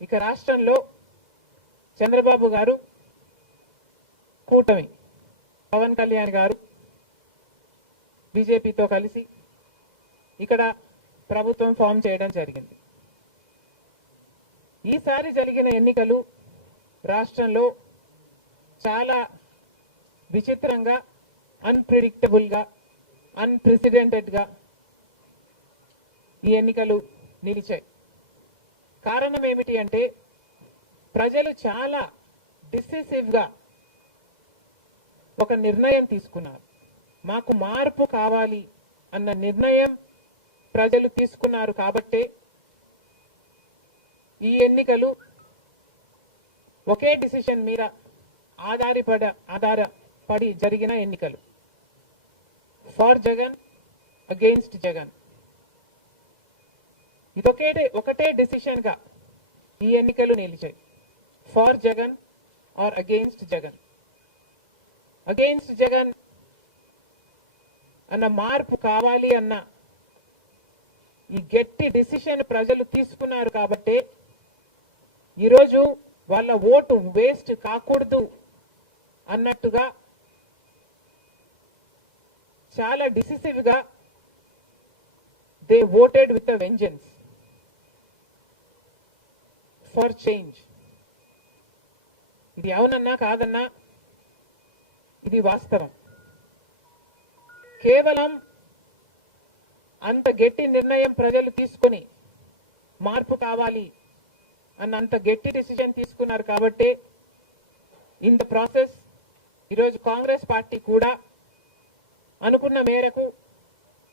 ఇక రాష్ట్రంలో చంద్రబాబు గారు కూటమి పవన్ కళ్యాణ్ గారు బీజేపీతో కలిసి ఇక్కడ ప్రభుత్వం ఫామ్ చేయడం జరిగింది. ఈసారి జరిగిన ఎన్నికలు రాష్ట్రంలో చాలా విచిత్రంగా అన్ప్రిడిక్టబుల్గా గా అన్ప్రెసిడెంటెడ్గా ఈ ఎన్నికలు నిలిచాయి. కారణం ఏమిటి అంటే ప్రజలు చాలా డిసిసివ్గా ఒక నిర్ణయం తీసుకున్నారు. మాకు మార్పు కావాలి అన్న నిర్ణయం ప్రజలు తీసుకున్నారు కాబట్టే ఈ ఎన్నికలు ఒకే డిసిషన్ మీద ఆధారపడ ఆధారపడి జరిగిన ఎన్నికలు. For Jagan against Jagan. ఇదొకే ఒకటే డిసిషన్గా ఈ ఎన్నికలు నిలిచాయి. For Jagan or against Jagan? Against Jagan అన్న మార్పు కావాలి అన్న ఈ గట్టి డిసిషన్ ప్రజలు తీసుకున్నారు కాబట్టి ఈరోజు వాళ్ళ ఓటు వేస్ట్ కాకూడదు అన్నట్టుగా చాలా డిసిసివ్గా they voted with vengeance. For change ఇది అవునన్నా కాదన్నా? ఇది వాస్తవం. కేవలం అంత గట్టి నిర్ణయం ప్రజలు తీసుకుని మార్పు కావాలి అన్న అంత గట్టి డిసిజన్ తీసుకున్నారు కాబట్టి ఇన్ ద ప్రాసెస్ ఈరోజు కాంగ్రెస్ పార్టీ కూడా అనుకున్న మేరకు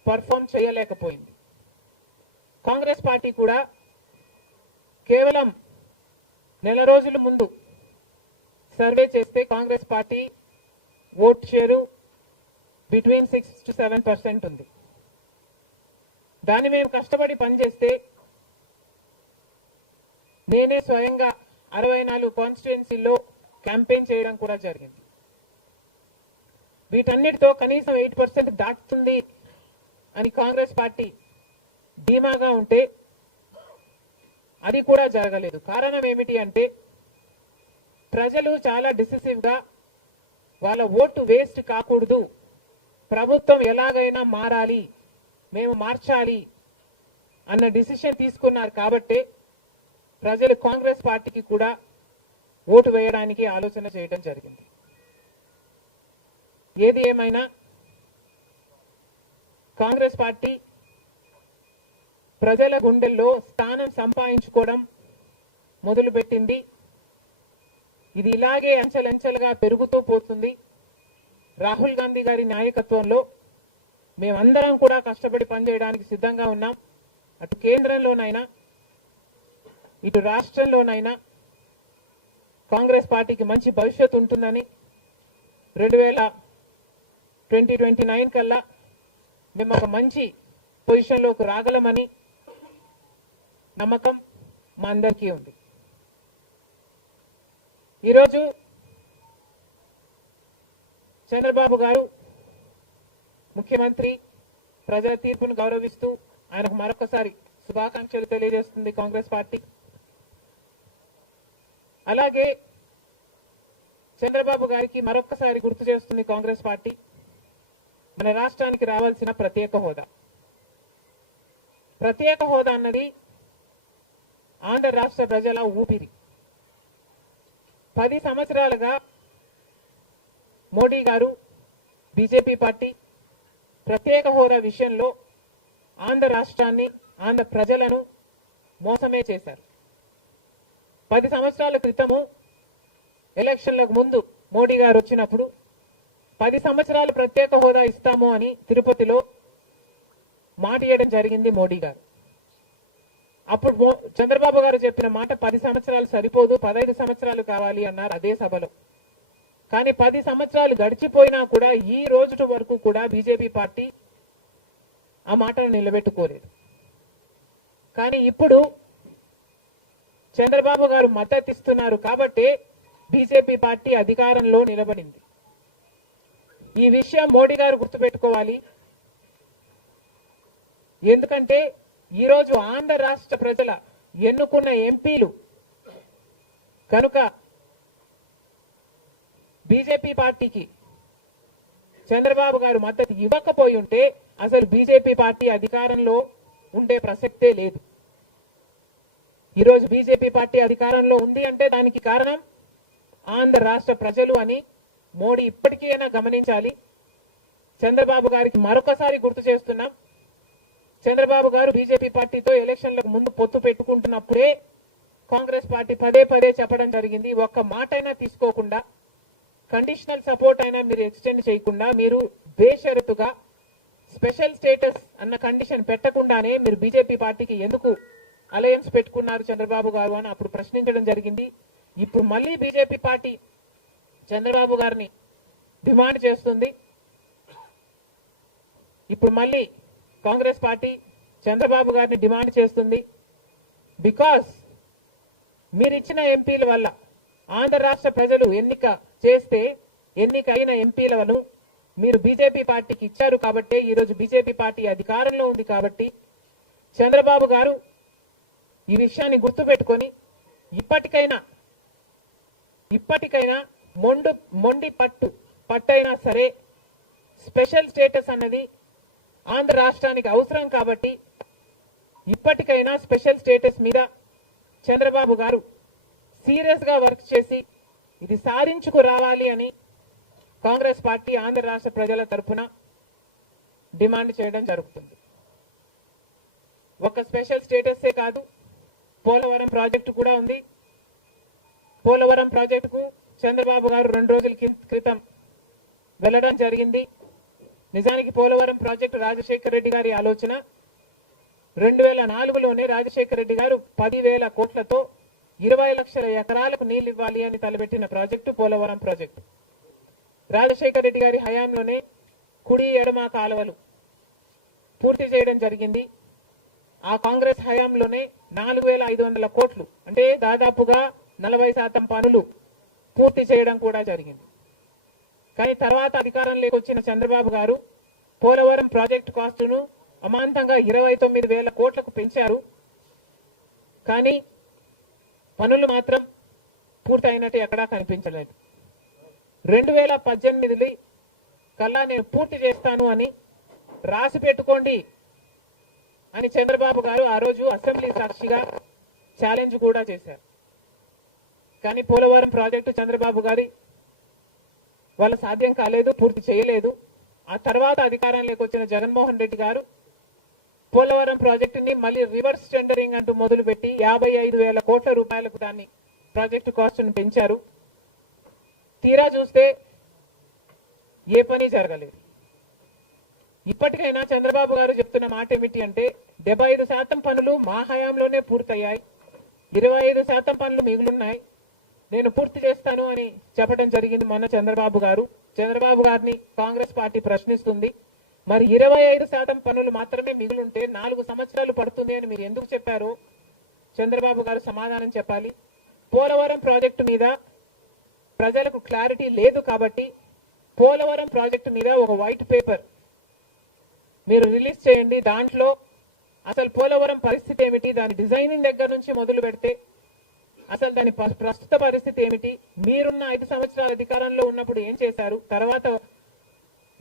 పర్ఫామ్ చేయలేకపోయింది. కాంగ్రెస్ పార్టీ కూడా కేవలం నెల రోజుల ముందు సర్వే చేస్తే Congress party vote share between six to seven percent ఉంది. దాన్ని మేము కష్టపడి పనిచేస్తే నేనే స్వయంగా అరవై నాలుగు కాన్స్టిట్యున్సీల్లో క్యాంపెయిన్ చేయడం కూడా జరిగింది. వీటన్నిటితో కనీసం ఎయిట్ పర్సెంట్ దాటుతుంది అని కాంగ్రెస్ పార్టీ ధీమాగా ఉంటే అది కూడా జరగలేదు. కారణం ఏమిటి అంటే ప్రజలు చాలా డిసిసివ్గా వాళ్ళ ఓటు వేస్ట్ కాకూడదు. ప్రభుత్వం ఎలాగైనా మారాలి మేము మార్చాలి అన్న డిసిషన్ తీసుకున్నారు కాబట్టే ప్రజలు కాంగ్రెస్ పార్టీకి కూడా ఓటు వేయడానికి ఆలోచన చేయడం జరిగింది. ఏది ఏమైనా కాంగ్రెస్ పార్టీ ప్రజల గుండెల్లో స్థానం సంపాదించుకోవడం మొదలుపెట్టింది. ఇది ఇలాగే అంచెలంచెలుగా పెరుగుతూ పోతుంది. రాహుల్ గాంధీ గారి నాయకత్వంలో మేమందరం కూడా కష్టపడి పనిచేయడానికి సిద్ధంగా ఉన్నాం. అటు కేంద్రంలోనైనా ఇటు రాష్ట్రంలోనైనా కాంగ్రెస్ పార్టీకి మంచి భవిష్యత్తు ఉంటుందని రెండు వేల ట్వంటీ ట్వంటీ నైన్ కల్లా మేము ఒక మంచి పొజిషన్లోకి రాగలమని నమ్మకం మా అందరికీ ఉంది. ఈరోజు చంద్రబాబు గారు ముఖ్యమంత్రి ప్రజల తీర్పును గౌరవిస్తూ ఆయనకు మరొకసారి శుభాకాంక్షలు తెలియజేస్తుంది కాంగ్రెస్ పార్టీ. అలాగే చంద్రబాబు గారికి మరొకసారి గుర్తు చేస్తుంది కాంగ్రెస్ పార్టీ. మన రాష్ట్రానికి రావాల్సిన ప్రత్యేక హోదా. ప్రత్యేక హోదా అన్నది ఆంధ్ర రాష్ట్ర ప్రజల ఊపిరి. పది సంవత్సరాలుగా మోడీ గారు బీజేపీ పార్టీ ప్రత్యేక హోదా విషయంలో ఆంధ్ర రాష్ట్రాన్ని ఆంధ్ర ప్రజలను మోసమే చేశారు. పది సంవత్సరాల క్రితము ఎలక్షన్లకు ముందు మోడీ గారు వచ్చినప్పుడు పది సంవత్సరాలు ప్రత్యేక హోదా ఇస్తాము అని తిరుపతిలో మాట ఇవ్వడం జరిగింది మోడీ గారు. అప్పుడు చంద్రబాబు గారు చెప్పిన మాట పది సంవత్సరాలు సరిపోదు పదహైదు సంవత్సరాలు కావాలి అన్నారు అదే సభలో. కానీ పది సంవత్సరాలు గడిచిపోయినా కూడా ఈ రోజు వరకు కూడా బీజేపీ పార్టీ ఆ మాటను నిలబెట్టుకోలేదు. కానీ ఇప్పుడు చంద్రబాబు గారు మద్దతు ఇస్తున్నారు కాబట్టే బీజేపీ పార్టీ అధికారంలో నిలబడింది. ఈ విషయం మోడీ గారు గుర్తుపెట్టుకోవాలి. ఎందుకంటే ఈరోజు ఆంధ్ర రాష్ట్ర ప్రజల ఎన్నుకున్న ఎంపీలు కనుక బీజేపీ పార్టీకి చంద్రబాబు గారు మద్దతు ఇవ్వకపోయి ఉంటే అసలు బీజేపీ పార్టీ అధికారంలో ఉండే ప్రసక్తే లేదు. ఈరోజు బీజేపీ పార్టీ అధికారంలో ఉంది అంటే దానికి కారణం ఆంధ్ర రాష్ట్ర ప్రజలు అని మోడీ ఇప్పటికీ అయినా గమనించాలి. చంద్రబాబు గారికి మరొకసారి గుర్తు చేస్తున్నాం. చంద్రబాబు గారు బీజేపీ పార్టీతో ఎలక్షన్లకు ముందు పొత్తు పెట్టుకుంటున్నప్పుడే కాంగ్రెస్ పార్టీ పదే పదే చెప్పడం జరిగింది. ఒక్క మాట అయినా తీసుకోకుండా కండిషనల్ సపోర్ట్ అయినా మీరు ఎక్స్టెండ్ చేయకుండా మీరు బేషరతుగా స్పెషల్ స్టేటస్ అన్న కండిషన్ పెట్టకుండానే మీరు బీజేపీ పార్టీకి ఎందుకు అలయన్స్ పెట్టుకున్నారు చంద్రబాబు గారు అని అప్పుడు ప్రశ్నించడం జరిగింది. ఇప్పుడు మళ్ళీ బీజేపీ పార్టీ చంద్రబాబు గారిని డిమాండ్ చేస్తుంది. ఇప్పుడు మళ్ళీ కాంగ్రెస్ పార్టీ చంద్రబాబు గారిని డిమాండ్ చేస్తుంది. బికాస్ మీరు ఇచ్చిన ఎంపీల వల్ల ఆంధ్ర రాష్ట్ర ప్రజలు ఎన్నిక చేస్తే ఎన్నికైన ఎంపీలను మీరు బీజేపీ పార్టీకి ఇచ్చారు కాబట్టే ఈరోజు బీజేపీ పార్టీ అధికారంలో ఉంది కాబట్టి చంద్రబాబు గారు ఈ విషయాన్ని గుర్తుపెట్టుకొని ఇప్పటికైనా ఇప్పటికైనా మొండు మొండి పట్టు పట్టైనా సరే స్పెషల్ స్టేటస్ అన్నది ఆంధ్ర రాష్ట్రానికి అవసరం కాబట్టి ఇప్పటికైనా స్పెషల్ స్టేటస్ మీద చంద్రబాబు గారు సీరియస్గా వర్క్ చేసి ఇది సాధించుకు రావాలి అని కాంగ్రెస్ పార్టీ ఆంధ్ర రాష్ట్ర ప్రజల తరఫున డిమాండ్ చేయడం జరుగుతుంది. ఒక స్పెషల్ స్టేటసే కాదు పోలవరం ప్రాజెక్టు కూడా ఉంది. పోలవరం ప్రాజెక్టుకు చంద్రబాబు గారు రెండు రోజుల క్రితం వెళ్ళడం జరిగింది. నిజానికి పోలవరం ప్రాజెక్టు రాజశేఖర రెడ్డి గారి ఆలోచన. రెండు వేల నాలుగులోనే రాజశేఖర రెడ్డి గారు పదివేల కోట్లతో ఇరవై లక్షల ఎకరాలకు నీళ్ళు ఇవ్వాలి అని తలపెట్టిన ప్రాజెక్టు పోలవరం ప్రాజెక్టు. రాజశేఖర రెడ్డి గారి హయాంలోనే కుడి ఎడమ కాలువలు పూర్తి చేయడం జరిగింది. ఆ కాంగ్రెస్ హయాంలోనే నాలుగు వేల ఐదు వందల కోట్లు అంటే దాదాపుగా నలభై శాతం పనులు పూర్తి చేయడం కూడా జరిగింది. కానీ తర్వాత అధికారంలోకి వచ్చిన చంద్రబాబు గారు పోలవరం ప్రాజెక్టు కాస్టును అమాంతంగా ఇరవై తొమ్మిది వేల కోట్లకు పెంచారు. కానీ పనులు మాత్రం పూర్తయినట్టు ఎక్కడా కనిపించలేదు. రెండు వేల పద్దెనిమిది కల్లా నేను పూర్తి చేస్తాను అని రాసి పెట్టుకోండి అని చంద్రబాబు గారు ఆ రోజు అసెంబ్లీ సాక్షిగా ఛాలెంజ్ కూడా చేశారు. కానీ పోలవరం ప్రాజెక్టు చంద్రబాబు గారి వాళ్ళ సాధ్యం కాలేదు పూర్తి చేయలేదు. ఆ తర్వాత అధికారంలోకి వచ్చిన జగన్మోహన్ రెడ్డి గారు పోలవరం ప్రాజెక్టుని మళ్ళీ రివర్స్ టెండరింగ్ అంటూ మొదలుపెట్టి యాభై ఐదు వేల కోట్ల రూపాయలకు దాన్ని ప్రాజెక్టు కాస్ట్ను పెంచారు. తీరా చూస్తే ఏ పని జరగలేదు. ఇప్పటికైనా చంద్రబాబు గారు చెప్తున్న మాట ఏమిటి అంటే డెబ్బై ఐదు శాతం పనులు మా హయాంలోనే పూర్తయ్యాయి. ఇరవై ఐదు శాతం పనులు మిగులున్నాయి నేను పూర్తి చేస్తాను అని చెప్పడం జరిగింది మన చంద్రబాబు గారు. చంద్రబాబు గారిని కాంగ్రెస్ పార్టీ ప్రశ్నిస్తుంది. మరి ఇరవై ఐదు శాతం పనులు మాత్రమే మిగులుంటే నాలుగు సంవత్సరాలు పడుతుంది అని మీరు ఎందుకు చెప్పారు? చంద్రబాబు గారు సమాధానం చెప్పాలి. పోలవరం ప్రాజెక్టు మీద ప్రజలకు క్లారిటీ లేదు కాబట్టి పోలవరం ప్రాజెక్టు మీద ఒక వైట్ పేపర్ మీరు రిలీజ్ చేయండి. దాంట్లో అసలు పోలవరం పరిస్థితి ఏమిటి? దాని డిజైనింగ్ దగ్గర నుంచి మొదలు పెడితే అసలు దాని ప- ప్రస్తుత పరిస్థితి ఏమిటి? మీరున్న ఐదు సంవత్సరాల అధికారంలో ఉన్నప్పుడు ఏం చేశారు? తర్వాత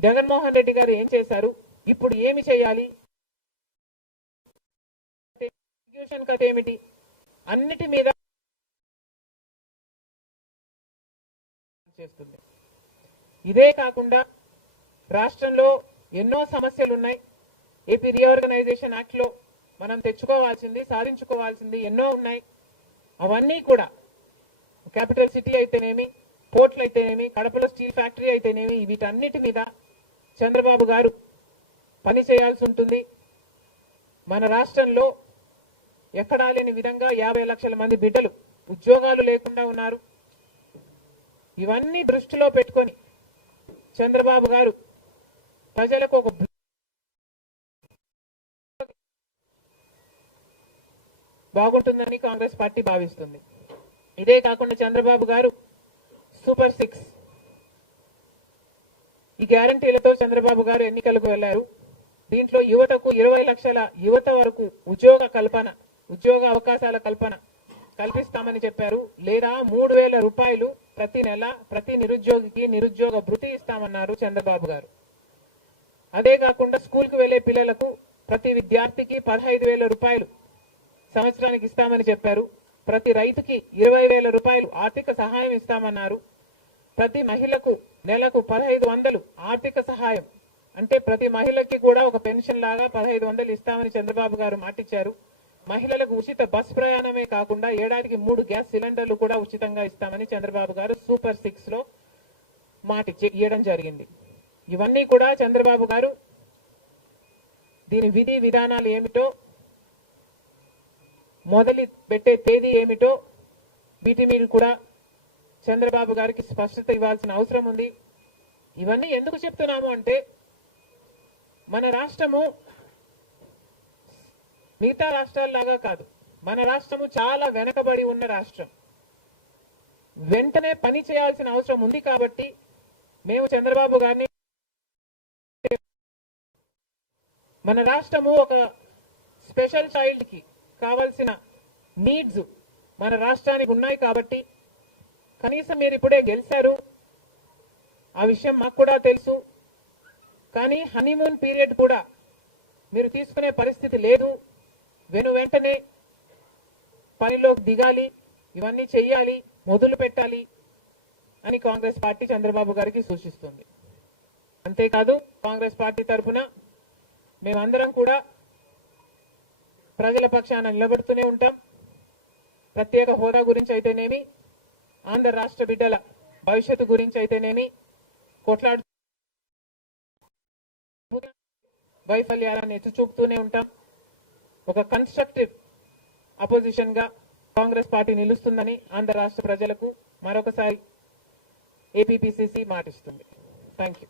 జగన్మోహన్ రెడ్డి గారు ఏం చేశారు? ఇప్పుడు ఏమి చేయాలి? కథ ఏమిటి? అన్నిటి మీద చేస్తుంది. ఇదే కాకుండా రాష్ట్రంలో ఎన్నో సమస్యలు ఉన్నాయి ఏపీ రీఆర్గనైజేషన్ యాక్ట్లో మనం తెచ్చుకోవాల్సింది సాధించుకోవాల్సింది ఎన్నో ఉన్నాయి. అవన్నీ కూడా. క్యాపిటల్ సిటీ అయితేనేమి పోర్ట్లు అయితేనేమి కడపలో స్టీల్ ఫ్యాక్టరీ అయితేనేమి వీటన్నిటి మీద చంద్రబాబు గారు పని చేయాల్సి ఉంటుంది. మన రాష్ట్రంలో ఎక్కడా లేని విధంగా యాభై లక్షల మంది బిడ్డలు ఉద్యోగాలు లేకుండా ఉన్నారు. ఇవన్నీ దృష్టిలో పెట్టుకొని చంద్రబాబు గారు ప్రజలకు ఒక బాగుంటుందని కాంగ్రెస్ పార్టీ భావిస్తుంది. ఇదే కాకుండా చంద్రబాబు గారు సూపర్ సిక్స్. ఈ గ్యారంటీలతో చంద్రబాబు గారు ఎన్నికలకు వెళ్ళారు. దీంట్లో యువతకు ఇరవై లక్షల యువత వరకు ఉద్యోగ కల్పన ఉద్యోగ అవకాశాల కల్పన కల్పిస్తామని చెప్పారు. లేదా మూడు వేల రూపాయలు ప్రతి నెల ప్రతి నిరుద్యోగికి నిరుద్యోగ భృతి ఇస్తామన్నారు చంద్రబాబు గారు. అదే కాకుండా స్కూల్కు వెళ్ళే పిల్లలకు ప్రతి విద్యార్థికి పదహైదు వేల రూపాయలు సంవత్సరానికి ఇస్తామని చెప్పారు. ప్రతి రైతుకి ఇరవై వేల రూపాయలు ఆర్థిక సహాయం ఇస్తామన్నారు. ప్రతి మహిళకు నెలకు పదహైదు వందలు ఆర్థిక సహాయం. అంటే ప్రతి మహిళకి కూడా ఒక పెన్షన్ లాగా పదహైదు వందలు ఇస్తామని చంద్రబాబు గారు మాటిచ్చారు. మహిళలకు ఉచిత బస్ ప్రయాణమే కాకుండా ఏడాదికి మూడు గ్యాస్ సిలిండర్లు కూడా ఉచితంగా ఇస్తామని చంద్రబాబు గారు సూపర్ సిక్స్లో మాటిచ్చి ఇవ్వడం జరిగింది. ఇవన్నీ కూడా చంద్రబాబు గారు దీని విధి విధానాలు ఏమిటో మొదలు పెట్టే తేదీ ఏమిటో వీటి మీద కూడా చంద్రబాబు గారికి స్పష్టత ఇవ్వాల్సిన అవసరం ఉంది. ఇవన్నీ ఎందుకు చెప్తున్నాము అంటే మన రాష్ట్రము మిగతా రాష్ట్రాల్లాగా కాదు. మన రాష్ట్రము చాలా వెనకబడి ఉన్న రాష్ట్రం. వెంటనే పని చేయాల్సిన అవసరం ఉంది కాబట్టి మేము చంద్రబాబు గారిని మన రాష్ట్రము ఒక స్పెషల్ చైల్డ్కి కావాల్సిన నీడ్స్ మన రాష్ట్రానికి ఉన్నాయి కాబట్టి కనీసం మీరు ఇప్పుడే గెలిచారు. ఆ విషయం మాకు కూడా తెలుసు. కానీ హనీమూన్ పీరియడ్ కూడా మీరు తీసుకునే పరిస్థితి లేదు. వెను వెంటనే పనిలోకి దిగాలి ఇవన్నీ చెయ్యాలి మొదలు పెట్టాలి అని కాంగ్రెస్ పార్టీ చంద్రబాబు గారికి సూచిస్తుంది. అంతేకాదు కాంగ్రెస్ పార్టీ తరఫున మేమందరం కూడా ప్రజల పక్షాన నిలబడుతూనే ఉంటాం. ప్రత్యేక హోదా గురించి అయితేనేమి ఆంధ్ర రాష్ట్ర బిడ్డల భవిష్యత్తు గురించి అయితేనేమి కొట్లాడు వైఫల్యాలను ఎత్తి చూపుతూనే ఉంటాం. ఒక కన్స్ట్రక్టివ్ అపోజిషన్గా కాంగ్రెస్ పార్టీ నిలుస్తుందని ఆంధ్ర రాష్ట్ర ప్రజలకు మరొకసారి ఏపీపీసీసీ మాటిస్తుంది. Thank you